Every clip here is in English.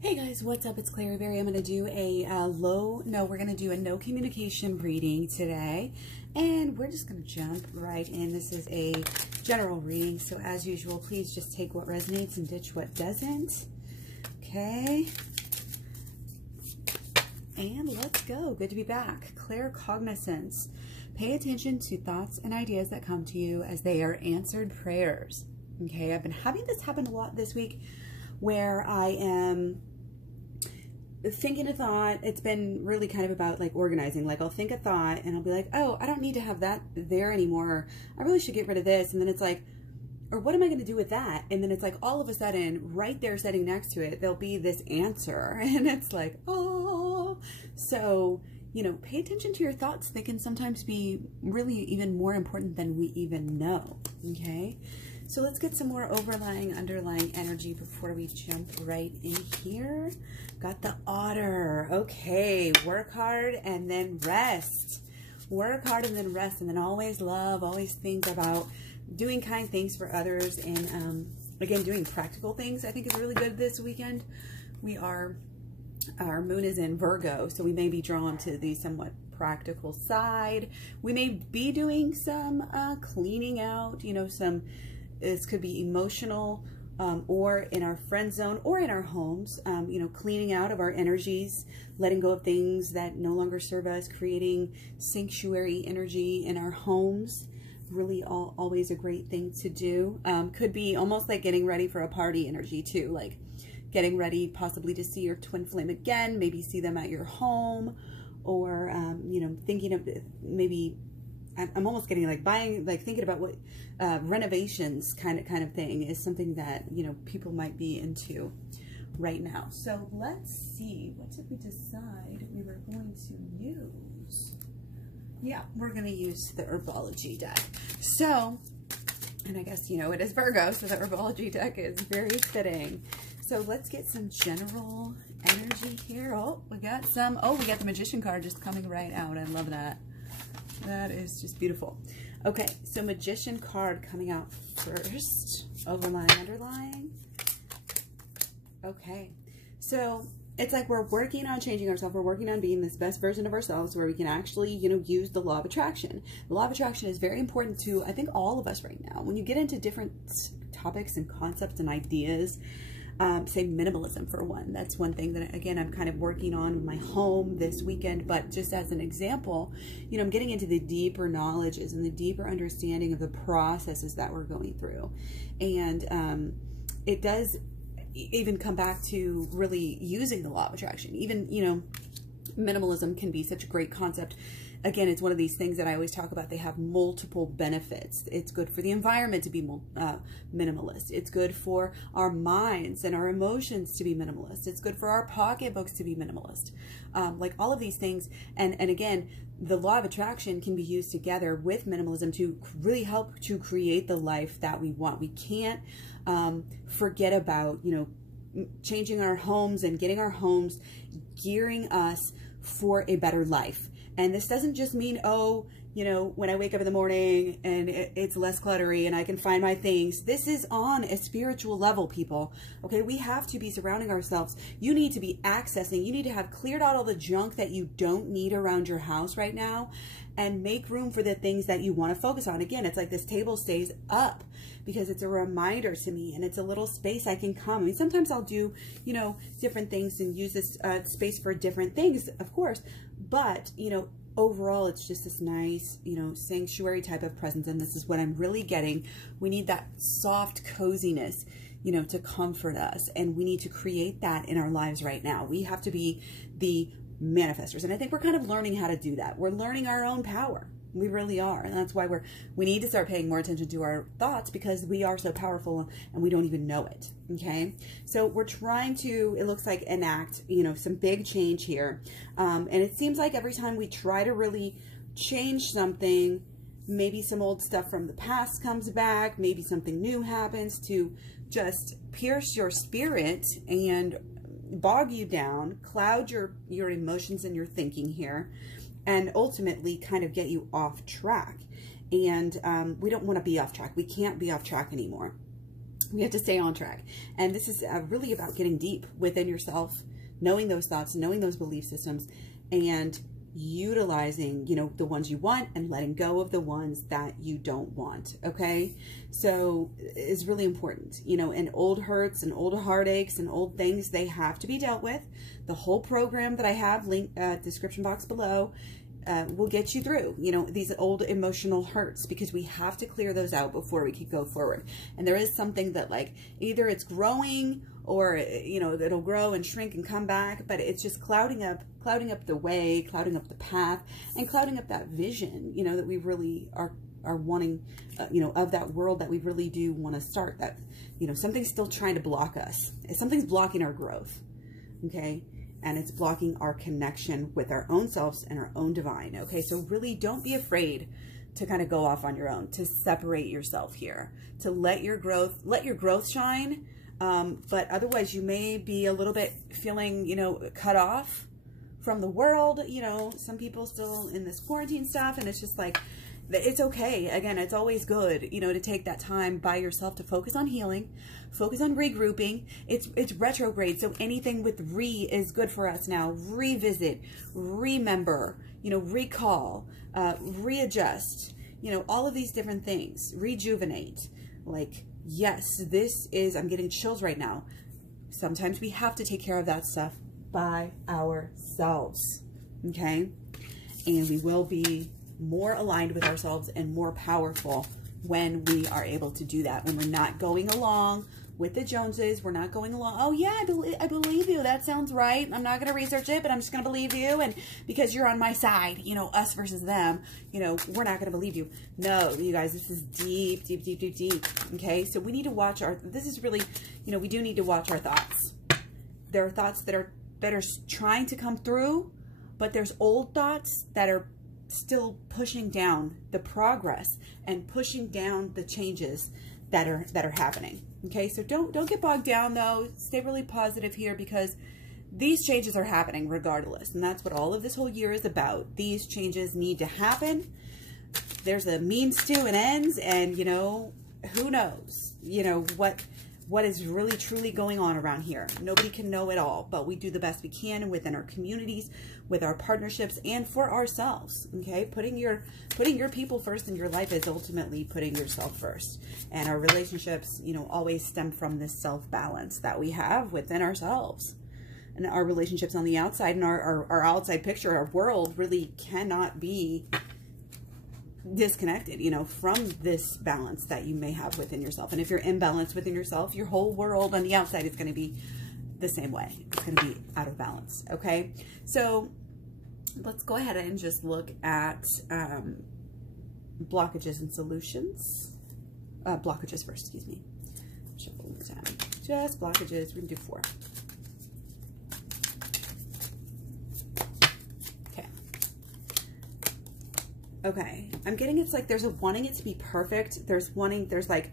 Hey guys, what's up? It's Klaireeberry. I'm going to do we're going to do a no communication reading today. And we're just going to jump right in. This is a general reading. So as usual, please just take what resonates and ditch what doesn't. Okay. And let's go. Good to be back. Claircognizance. Pay attention to thoughts and ideas that come to you as they are answered prayers. Okay, I've been having this happen a lot this week where I am thinking a thought. It's been really kind of about like organizing. Like I'll think a thought and I'll be like, oh, I don't need to have that there anymore. I really should get rid of this. And then it's like, or what am I going to do with that? And then it's like all of a sudden right there sitting next to it, there'll be this answer. And it's like, oh, so, you know, pay attention to your thoughts. They can sometimes be really even more important than we even know. Okay. So let's get some more underlying energy before we jump right in here. Got the otter. Okay, work hard and then rest. Work hard and then rest, and then always love, always think about doing kind things for others, and again, doing practical things I think is really good this weekend. Our moon is in Virgo, so we may be drawn to the somewhat practical side. We may be doing some cleaning out, you know, this could be emotional, or in our friend zone or in our homes, you know, cleaning out of our energies, letting go of things that no longer serve us, creating sanctuary energy in our homes. Really always a great thing to do. Could be almost like getting ready for a party energy too, like getting ready possibly to see your twin flame again, maybe see them at your home, or, you know, thinking of maybe, I'm almost getting like thinking about what renovations kind of thing is something that, you know, people might be into right now. So let's see, what did we decide we were going to use? Yeah, we're going to use the herbology deck. So, and I guess, you know, it is Virgo, so the herbology deck is very fitting. So let's get some general energy here. Oh, we got the Magician card just coming right out. I love that. That is just beautiful. Okay, so Magician card coming out first. Overlying, underlying. Okay, so it's like we're working on changing ourselves. We're working on being this best version of ourselves where we can actually, you know, use the law of attraction. The law of attraction is very important to, I think, all of us right now. When you get into different topics and concepts and ideas, say minimalism for one. That's one thing that, again, I'm kind of working on in my home this weekend. But just as an example, you know, I'm getting into the deeper knowledges and the deeper understanding of the processes that we're going through. And it does even come back to really using the law of attraction. Even, you know, minimalism can be such a great concept. Again, it's one of these things that I always talk about. They have multiple benefits. It's good for the environment to be minimalist. It's good for our minds and our emotions to be minimalist. It's good for our pocketbooks to be minimalist. Like all of these things. And again, the law of attraction can be used together with minimalism to really help to create the life that we want. We can't forget about, you know, changing our homes and getting our homes gearing us for a better life. And this doesn't just mean, oh, you know, when I wake up in the morning and it's less cluttery and I can find my things. This is on a spiritual level, people. Okay, we have to be surrounding ourselves. You need to be accessing, you need to have cleared out all the junk that you don't need around your house right now and make room for the things that you want to focus on. Again, it's like this table stays up because it's a reminder to me, and it's a little space I can come. I mean, sometimes I'll do, you know, different things and use this space for different things, of course. But, you know, overall, it's just this nice, you know, sanctuary type of presence. And this is what I'm really getting. We need that soft coziness, you know, to comfort us. And we need to create that in our lives right now. We have to be the manifestors. And I think we're kind of learning how to do that. We're learning our own power. We really are. And that's why we need to start paying more attention to our thoughts, because we are so powerful and we don't even know it. Okay. So we're trying to, it looks like, enact, you know, some big change here. And it seems like every time we try to really change something, maybe some old stuff from the past comes back, maybe something new happens to just pierce your spirit and bog you down, cloud your emotions and your thinking here, and ultimately kind of get you off track. And we don't want to be off track. We can't be off track anymore. We have to stay on track. And this is really about getting deep within yourself, knowing those thoughts, knowing those belief systems, and utilizing, you know, the ones you want and letting go of the ones that you don't want. Okay. So it's really important, you know, and old hurts and old heartaches and old things, they have to be dealt with. The whole program that I have, link description box below, will get you through, you know, these old emotional hurts, because we have to clear those out before we can go forward. And there is something that, like, either it's growing or, you know, it'll grow and shrink and come back, but it's just clouding up the way, clouding up the path, and clouding up that vision, you know, that we really are wanting, you know, of that world that we really do want to start. That, you know, something's still trying to block us. Something's blocking our growth. Okay. And it's blocking our connection with our own selves and our own divine. Okay. So really don't be afraid to kind of go off on your own, to separate yourself here, to let your growth shine. But otherwise you may be a little bit feeling, you know, cut off from the world. You know, some people still in this quarantine stuff, and it's just like, it's okay. Again, it's always good, you know, to take that time by yourself to focus on healing, focus on regrouping. It's retrograde, so anything with re is good for us now. Revisit, remember, you know, recall, readjust, you know, all of these different things. Rejuvenate. Like, yes, this is, I'm getting chills right now. Sometimes we have to take care of that stuff by ourselves, okay? And we will be more aligned with ourselves and more powerful when we are able to do that, when we're not going along with the Joneses. We're not going along, oh yeah, I believe you, that sounds right, I'm not going to research it, but I'm just going to believe you, and because you're on my side, you know, us versus them, you know, we're not going to believe you. No, you guys, this is deep, deep, deep, deep, deep. Okay, so we need to watch this is really, you know, we do need to watch our thoughts. There are thoughts that are trying to come through, but there's old thoughts that are still pushing down the progress and pushing down the changes that are happening. Okay, so don't get bogged down though. Stay really positive here, because these changes are happening regardless, and that's what all of this whole year is about. These changes need to happen. There's a means to an ends, and you know, who knows, you know, what is really truly going on around here. Nobody can know it all, but we do the best we can within our communities, with our partnerships, and for ourselves. Okay, putting your people first in your life is ultimately putting yourself first. And our relationships, you know, always stem from this self-balance that we have within ourselves. And our relationships on the outside and our outside picture, our world, really cannot be disconnected, you know, from this balance that you may have within yourself. And if you're imbalanced within yourself, your whole world on the outside is going to be the same way. It's going to be out of balance. Okay, so let's go ahead and just look at blockages and solutions. Blockages first, excuse me. Shuffle one more time. Just blockages. We're going to do 4. Okay, I'm getting, it's like there's a wanting it to be perfect. There's like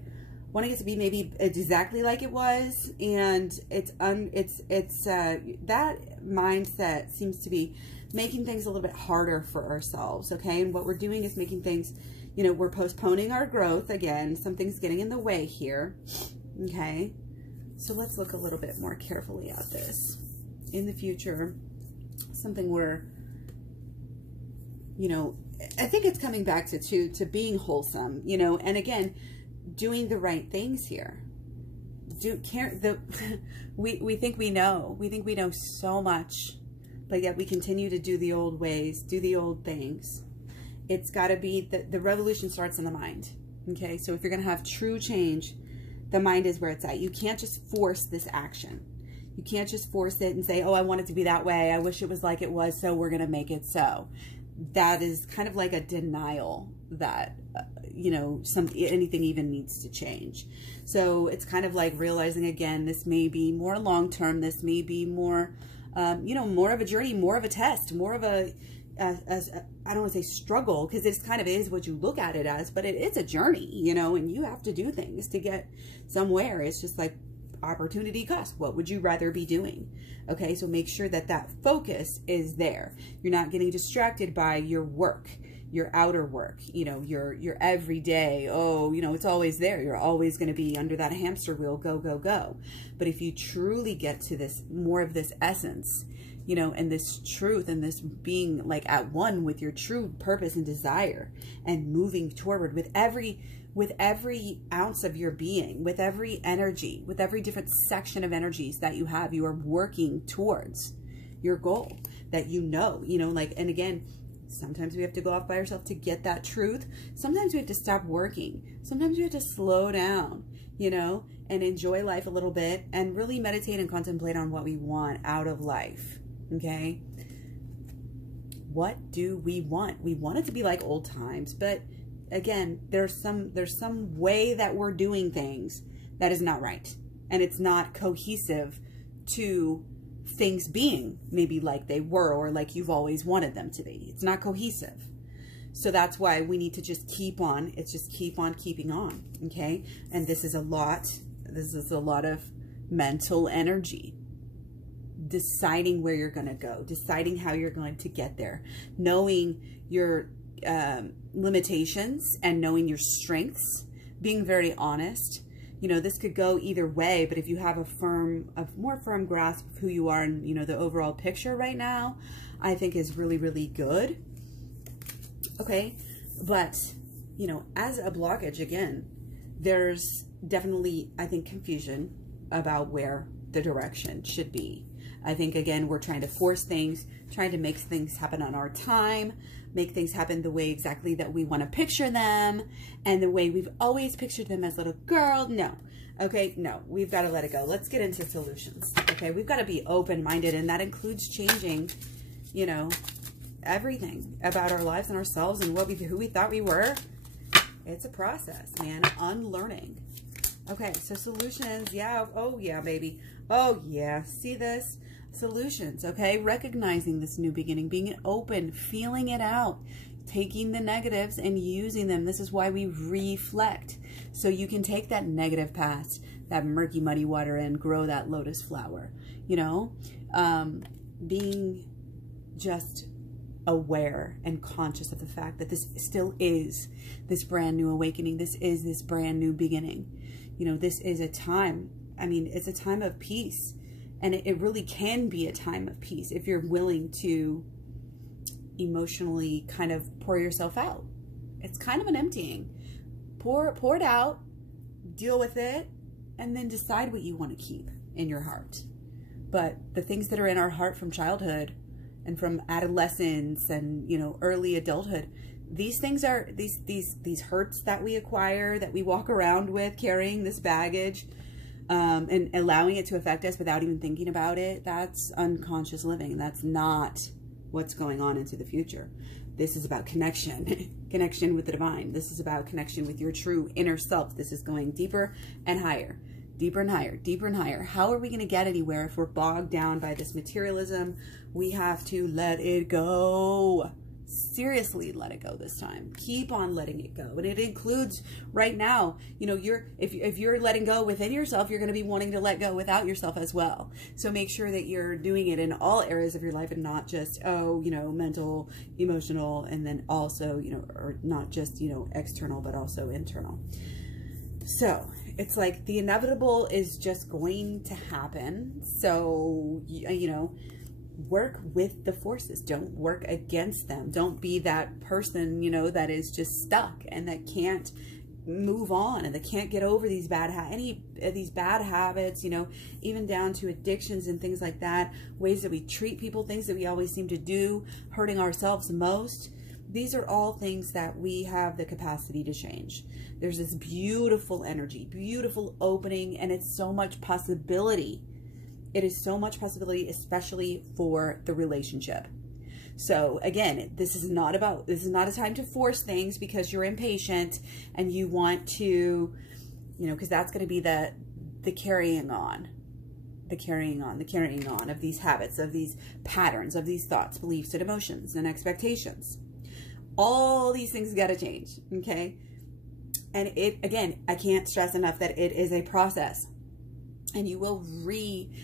wanting it to be maybe exactly like it was, and that mindset seems to be making things a little bit harder for ourselves. Okay, and what we're doing is making things, you know, we're postponing our growth again. Something's getting in the way here. Okay, so let's look a little bit more carefully at this in the future. Something where, you know, I think it's coming back to being wholesome, you know, and again, doing the right things here. We think we know so much, but yet we continue to do the old ways, do the old things. It's got to be the revolution starts in the mind. Okay, so if you're going to have true change, the mind is where it's at. You can't just force this action. You can't just force it and say, oh, I want it to be that way. I wish it was like it was, so we're going to make it so. That is kind of like a denial that, you know, anything even needs to change. So it's kind of like realizing, again, this may be more long-term. This may be more, you know, more of a journey, more of a test, more of a, I don't want to say struggle, because it kind of is what you look at it as, but it's a journey, you know, and you have to do things to get somewhere. It's just like opportunity cost. What would you rather be doing? Okay, so make sure that that focus is there. You're not getting distracted by your work. your outer work, you know, your everyday, oh, you know, it's always there. You're always going to be under that hamster wheel, go, go, go. But if you truly get to this, more of this essence, you know, and this truth and this being like at one with your true purpose and desire and moving forward with every ounce of your being, with every energy, with every different section of energies that you have, you are working towards your goal that you know, like, and again, sometimes we have to go off by ourselves to get that truth. Sometimes we have to stop working. Sometimes we have to slow down, you know, and enjoy life a little bit and really meditate and contemplate on what we want out of life. Okay. What do we want? We want it to be like old times, but again, there's some way that we're doing things that is not right. And it's not cohesive to things being maybe like they were or like you've always wanted them to be. It's not cohesive. So that's why we need to just keep on. It's just keep on keeping on. Okay. And this is a lot of mental energy. Deciding where you're going to go, deciding how you're going to get there, knowing your limitations and knowing your strengths, being very honest. You know, this could go either way, but if you have a more firm grasp of who you are and, you know, the overall picture right now, I think is really, really good. Okay. But, you know, as a blockage, again, there's definitely, I think, confusion about where the direction should be. I think, again, we're trying to force things, trying to make things happen on our time, make things happen the way exactly that we want to picture them and the way we've always pictured them as little girl. No. Okay. No, we've got to let it go. Let's get into solutions. Okay. We've got to be open-minded, and that includes changing, you know, everything about our lives and ourselves and who we thought we were. It's a process, man. Unlearning. Okay. So solutions. Yeah. Oh yeah, baby. Oh yeah. See this? Solutions. Okay. Recognizing this new beginning, being open, feeling it out, taking the negatives and using them. This is why we reflect. So you can take that negative past, that murky, muddy water, and grow that lotus flower, you know, being just aware and conscious of the fact that this still is this brand new awakening. This is this brand new beginning. You know, this is a time, I mean, it's a time of peace, and it really can be a time of peace if you're willing to emotionally kind of pour yourself out. It's kind of an emptying. Pour it out, deal with it, and then decide what you want to keep in your heart. But the things that are in our heart from childhood and from adolescence and, you know, early adulthood, these things are these hurts that we acquire, that we walk around with, carrying this baggage, and allowing it to affect us without even thinking about it. That's unconscious living. That's not what's going on into the future. This is about connection, connection with the divine. This is about connection with your true inner self. This is going deeper and higher, deeper and higher, deeper and higher. How are we going to get anywhere if we're bogged down by this materialism? We have to let it go. Seriously, let it go this time. Keep on letting it go. And it includes right now, you know, if you're letting go within yourself, you're going to be wanting to let go without yourself as well. So make sure that you're doing it in all areas of your life and not just, oh, you know, mental, emotional, and then also, you know, or not just, you know, external, but also internal. So it's like the inevitable is just going to happen. So, you know, work with the forces. Don't work against them. Don't be that person, you know, that is just stuck and that can't move on and that can't get over these bad habits, you know, even down to addictions and things like that, ways that we treat people, things that we always seem to do, hurting ourselves most. These are all things that we have the capacity to change. There's this beautiful energy, beautiful opening, and it's so much possibility. It is so much possibility, especially for the relationship. So again, this is not a time to force things because you're impatient and you want to, you know, because that's going to be the carrying on of these habits, of these patterns, of these thoughts, beliefs, and emotions and expectations. All these things got to change. Okay. And again, I can't stress enough that it is a process. And you will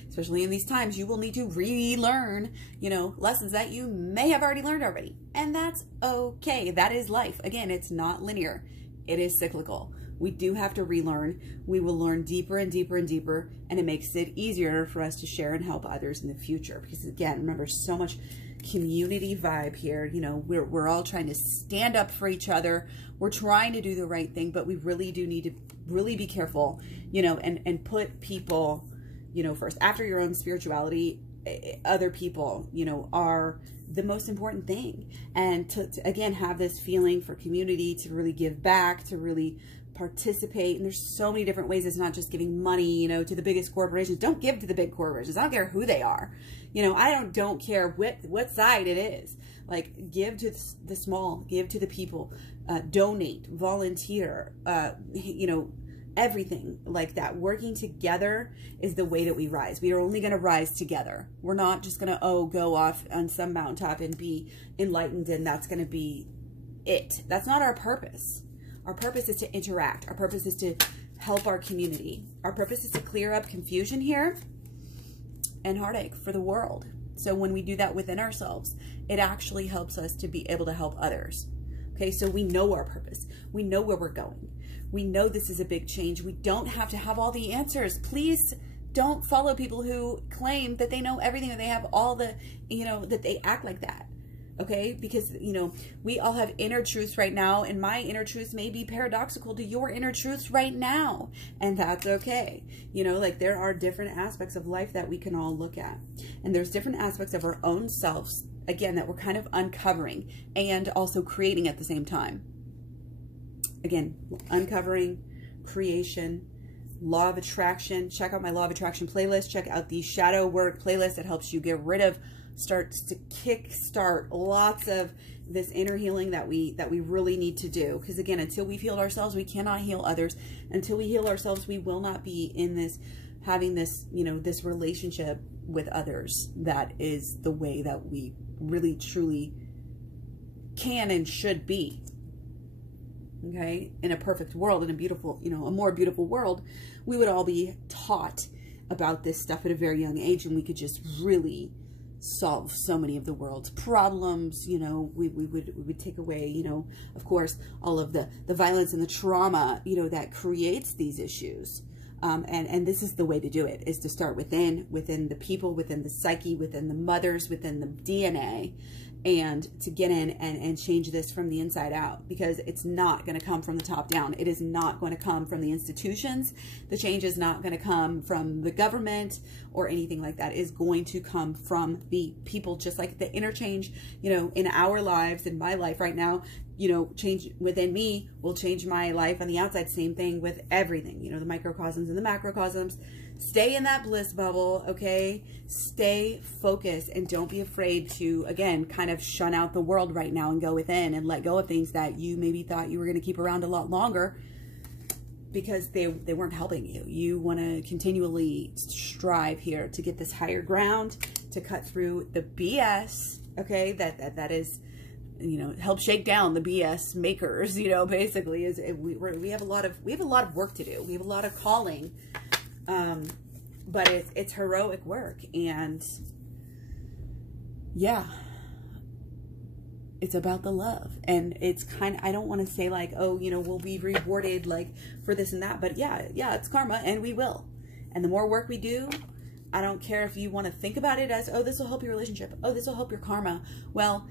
especially in these times, you will need to relearn, you know, lessons that you may have already learned already. And that's okay. That is life. Again, it's not linear. It is cyclical. We do have to relearn. We will learn deeper and deeper and deeper, and it makes it easier for us to share and help others in the future. Because again, remember, so much community vibe here. You know, we're all trying to stand up for each other. We're trying to do the right thing, but we really do need to really be careful, you know, and put people, you know, first. After your own spirituality, other people, you know, are the most important thing. And to again have this feeling for community, to really give back, to really participate. And there's so many different ways. It's not just giving money, you know, to the biggest corporations. Don't give to the big corporations. I don't care who they are. You know, I don't care what side it is. Like, give to the small, give to the people, donate, volunteer, you know, everything like that. Working together is the way that we rise. We are only going to rise together. We're not just going to, go off on some mountaintop and be enlightened and that's going to be it. That's not our purpose. Our purpose is to interact. Our purpose is to help our community. Our purpose is to clear up confusion here and heartache for the world. So when we do that within ourselves, it actually helps us to be able to help others. Okay, so we know our purpose. We know where we're going. We know this is a big change. We don't have to have all the answers. Please don't follow people who claim that they know everything, or they have all the, you know, that they act like that. Okay, because, you know, we all have inner truths right now, and my inner truth may be paradoxical to your inner truths right now, and that's okay. You know, like, there are different aspects of life that we can all look at, and there's different aspects of our own selves, again, that we're kind of uncovering and also creating at the same time. Again, uncovering, creation, law of attraction. Check out my law of attraction playlist. Check out the shadow work playlist that helps you get rid of, starts to kickstart lots of this inner healing that we really need to do. Because again, until we've healed ourselves, we cannot heal others. Until we heal ourselves, we will not be in this, having this, you know, this relationship with others. That is the way that we really truly can and should be. Okay, in a perfect world, in a beautiful, you know, a more beautiful world, we would all be taught about this stuff at a very young age, and we could just really solve so many of the world's problems. You know, we would take away, you know, of course, all of the violence and the trauma, you know, that creates these issues. And this is the way to do it, is to start within the people, within the psyche, within the mothers, within the DNA, and to get in and change this from the inside out, because it's not going to come from the top down. It is not going to come from the institutions. The change is not going to come from the government or anything like that. It is going to come from the people, just like the interchange, you know, in our lives, in my life right now, you know, change within me will change my life on the outside. Same thing with everything, you know, the microcosms and the macrocosms. Stay in that bliss bubble, okay? Stay focused, and don't be afraid to, again, kind of shun out the world right now and go within and let go of things that you maybe thought you were going to keep around a lot longer because they weren't helping you. You want to continually strive here to get this higher ground, to cut through the BS, okay? That is, you know, help shake down the BS makers, you know, basically is we have a lot of work to do. We have a lot of calling. But it's heroic work, and yeah, it's about the love. And it's kind of, I don't want to say like, oh, you know, we'll be rewarded like for this and that, but yeah, it's karma, and we will. And the more work we do, I don't care if you want to think about it as, oh, this will help your relationship. Oh, this will help your karma. Well,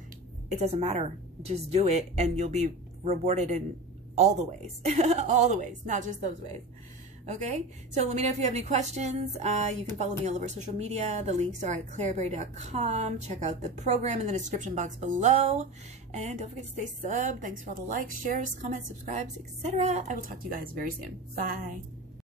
it doesn't matter. Just do it, and you'll be rewarded in all the ways, all the ways, not just those ways. Okay, so let me know if you have any questions. You can follow me all over social media. The links are at Klaireeberry.com. Check out the program in the description box below. And don't forget to stay sub. Thanks for all the likes, shares, comments, subscribes, etc. I will talk to you guys very soon. Bye.